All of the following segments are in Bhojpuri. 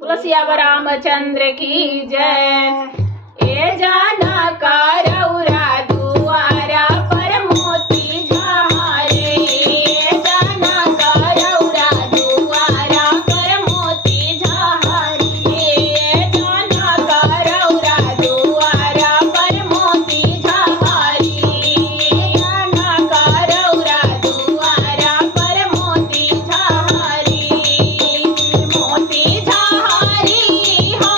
तुलसिया रामचंद्र की जय। ए जाना का रौरा दुआरा पर मोती झारे, ए जाना का रौरा दुआरा पर मोती झारे, ए जाना का रौरा दुआरा पर मोती झारे, ए जाना का रौरा दुआरा पर मोती झारे, मोती झारे हो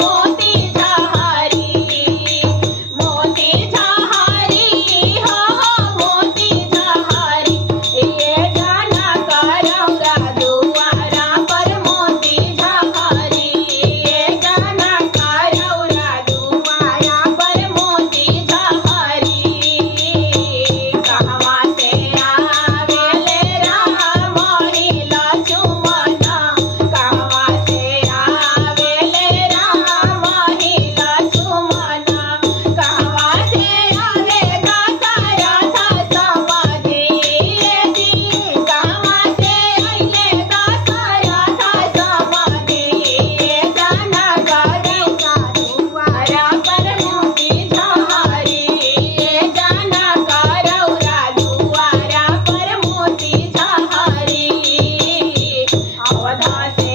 मोती झारे, मोती झारे हो मोती झारे, ये जाना का रौरा दुआरा पर मोती झारे, ये जाना का रौरा दुआरा पर मोती झारे। कहवा से आवेले राम महिला चुमना, कहवा से आवेले राम महिला चुमना, कहवा से आवेगा सारा था समाधि जी, कहवा से आइलेगा सारा था समाधि, ये जाना का रौरा दुआरा पर मोती झारे, ये जाना का रौरा दुआरा पर मोती झारे। अवधा से